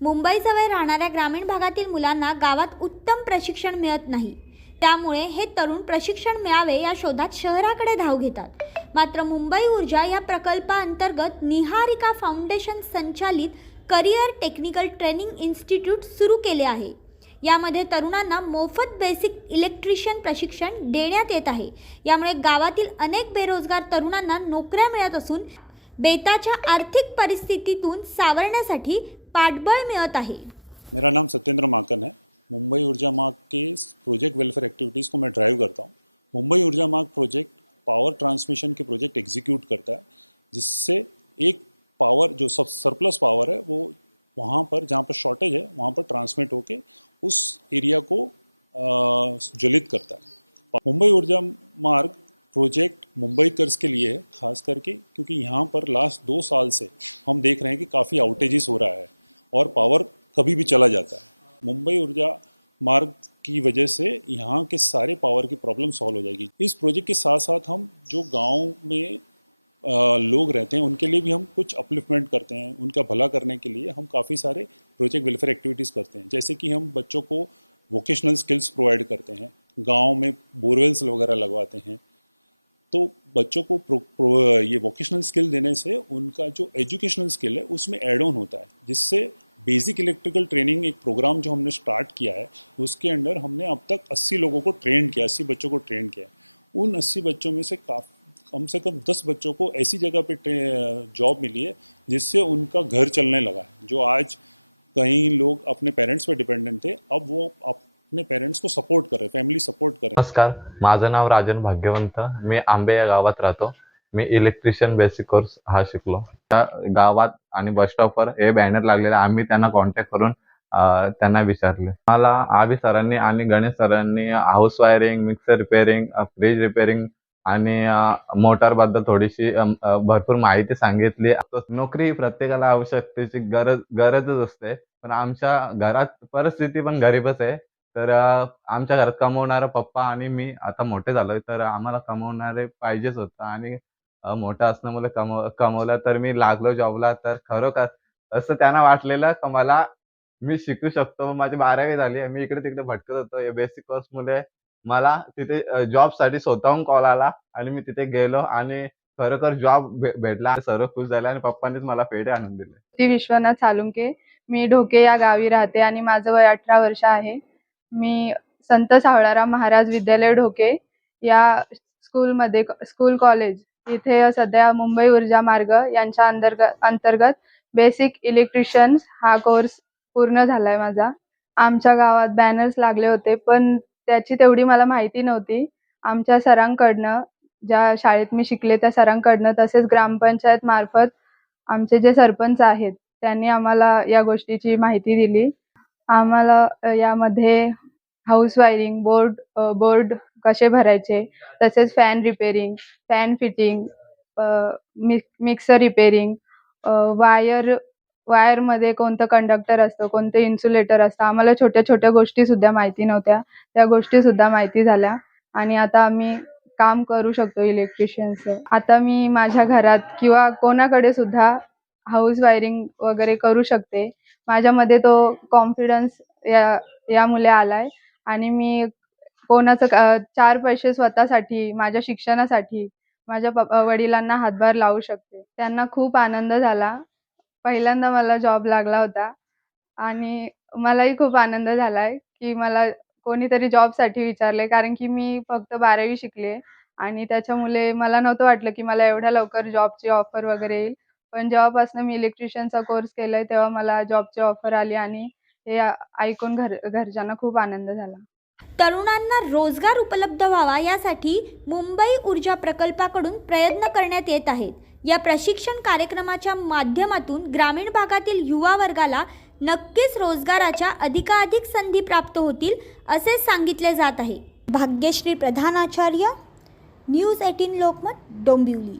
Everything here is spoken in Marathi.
मुंबईजवळ राहणाऱ्या ग्रामीण भागातील मुलांना गावात उत्तम प्रशिक्षण मिळत नाही. त्यामुळे हे तरुण प्रशिक्षण मिळावे या शोधात शहराकडे धाव घेतात. मात्र मुंबई ऊर्जा या प्रकल्पाअंतर्गत निहारिका फाउंडेशन संचालित करिअर टेक्निकल ट्रेनिंग इन्स्टिट्यूट सुरू केले आहे. यामध्ये तरुणांना मोफत बेसिक इलेक्ट्रिशियन प्रशिक्षण देण्यात येत आहे. यामुळे गावातील अनेक बेरोजगार तरुणांना नोकऱ्या मिळत असून बेताच्या आर्थिक परिस्थितीतून सावरण्यासाठी पाठबळ मिळत आहे. मेरा नाम सत्येंद्र माकन है। मुंबई ऊर्जा मार्ग के प्रोजेक्ट वेलफेयर एक्टिविटीज़ को मैं ड्राइव करता हूँ। मुंबई ऊर्जा मार्ग प्रोजेक्ट पावर ट्रांसमिशन के प्रोजेक्ट एग्जीक्यूट करता है, जिससे एक पावर जो सब सरप्लस पावर है, वो वहाँ पर, जहाँ पर शॉर्टेज है, वहाँ पर ट्रांसमिट होके उस एरिया को ज्वलित करता है। मुंबई ऊर्जा मार्ग प्रोजेक्ट मुंबई कर्ज के लिए है, खास करके, क्योंकि यहाँ पर लास्ट दो साल से हम देख रहे हैं कि काफ़ी आउटेजेस हो रहा है। और पावर कभी भी चला जाता है। मुंबई ऊर्जा मार्ग की वजह से यहाँ के सारे पावर की प्रॉब्लम सॉल्व हो जाएगी। इस प्रोजेक्ट के साथ साथ हम जो गाँव में अ, लोग रहते हैं उनके लिए भी हम कुछ अपलिफ्टमेंट करते हैं। उनका भला करने के लिए हम काफ़ी सारे प्रोजेक्ट वेलफेयर एक्टिविटीज़ करते हैं। जैसे कि हम बच्चों को वोकेशनल स्किल्स प्रोवाइड करते हैं। गाँव में बोरवेल्स वगैरह लगवाते हैं। तो बच्चों को प्रो, प्रो, ये वोकेशनल स्किल देने से उनका जो एजुकेशनल स्किल है उसमें एड ऑन होता है जिससे बेसिक इलेक्ट्रिकल ट्रेनिंग एक प्रोग्राम जो हमने स्टार्ट किया है उसके अंडर हमने अब तक 80 लोगों को ट्रेन किया 80 बच्चों को ट्रेन किया उन 80 बच्चों में से काफ कम से कम 10 बच्चों को ऐसी जगह पे जॉब मिली है जिससे उनका घर चलने लगा है। जो आज कई लोग अपने पेरेंट्स पर डिपेंडेंट थे अब वो अपने पेरेंट्स को सपोर्ट कर फॅमिली सपोर्ट कर नमस्कार माझं नाव राजन भाग्यवंत. मी आंबे या गावात राहतो. मी इलेक्ट्रिशियन बेसिक कोर्स हा शिकलो. त्या गावात आणि बस स्टॉपवर हे बॅनर लागलेले आम्ही त्यांना कॉन्टॅक्ट करून अं, त्यांना विचारले. मला आबी सरांनी आणि गणेश सरांनी house wiring mixer repairing fridge repairing आणि मोटारबद्दल थोडीशी अं, अं, भरपूर माहिती सांगितली. नोकरी ही प्रत्येकाला आवश्यकतेची गरज गरजच असते. पण आमच्या घरात परिस्थिती पण गरीबच आहे. तर आमच्या घरात कमवणारा पप्पा आणि मी आता मोठे झालोय तर आम्हाला कमवणारे पाहिजेच होतं आणि मोठा असल्यामुळे कमव कमवलं तर मी लागलो जॉबला तर खरोखर असं त्यांना वाटलेलं का मला मी शिकू शकतो. माझी बारावी झाली मी इकडे तिकडे भटकत होतो. या बेसिक कोर्समुळे मला तिथे जॉबसाठी स्वतःहून कॉल आला आणि मी तिथे गेलो आणि खरोखर जॉब भेटला. सर्व खुश झाले आणि पप्पांनीच मला पेढे आणून दिले. ती विश्वनाथ सालुंके मी ढोके या गावी राहते आणि माझं वय अठरा वर्ष आहे. मी संत सावळाराम महाराज विद्यालय ढोके या स्कूलमध्ये स्कूल कॉलेज इथे सध्या मुंबई ऊर्जा मार्ग यांच्या अंतर्गत अंतर्गत बेसिक इलेक्ट्रिशियन्स हा कोर्स पूर्ण झालाय माझा. आमच्या गावात बॅनर्स लागले होते पण त्याची तेवढी मला माहिती नव्हती. आमच्या सरांकडनं ज्या शाळेत मी शिकले त्या सरांकडनं तसेच ग्रामपंचायत मार्फत आमचे जे सरपंच आहेत त्यांनी आम्हाला या गोष्टीची माहिती दिली. आम्हाला यामध्ये हाऊस वायरिंग बोर्ड बोर्ड कसे भरायचे तसेच fan repairing fan fitting mixer repairing wire वायरमध्ये कोणतं कंडक्टर असतं कोणतं इन्सुलेटर असतं आम्हाला छोट्या छोट्या गोष्टी सुद्धा माहिती नव्हत्या. त्या गोष्टी सुद्धा माहिती झाल्या आणि आता आम्ही काम करू शकतो इलेक्ट्रिशियनचं आता मी माझ्या घरात किंवा कोणाकडे सुद्धा हाऊस वायरिंग वगैरे करू शकते. माझ्यामध्ये तो कॉन्फिडन्स या यामुळे आलाय. आणि मी कोणाचं चार पैसे स्वतःसाठी माझ्या शिक्षणासाठी माझ्या प वडिलांना हातभार लावू शकते. त्यांना खूप आनंद झाला. पहिल्यांदा मला जॉब लागला होता. आणि मलाही खूप आनंद झालाय की मला कोणीतरी जॉबसाठी विचारले कारण की मी फक्त बारावी शिकले. आणि त्याच्यामुळे मला नव्हतं वाटलं की मला एवढ्या लवकर जॉबची ऑफर वगैरे येईल. पण जेव्हापासून मी इलेक्ट्रिशियनचा कोर्स केलाय तेव्हा मला जॉबची ऑफर आली आणि हे ऐकून घर घरच्यांना खूप आनंद झाला. तरुणांना रोजगार उपलब्ध व्हावा यासाठी मुंबई ऊर्जा प्रकल्पाकडून प्रयत्न करण्यात येत आहेत. या प्रशिक्षण कार्यक्रमाच्या माध्यमातून ग्रामीण भागातील युवा वर्गाला नक्कीच रोजगाराच्या अधिकाधिक संधी प्राप्त होतील असे सांगितले जात आहे. भाग्यश्री प्रधानाचार्य न्यूज एटीन लोकमत डोंबिवली.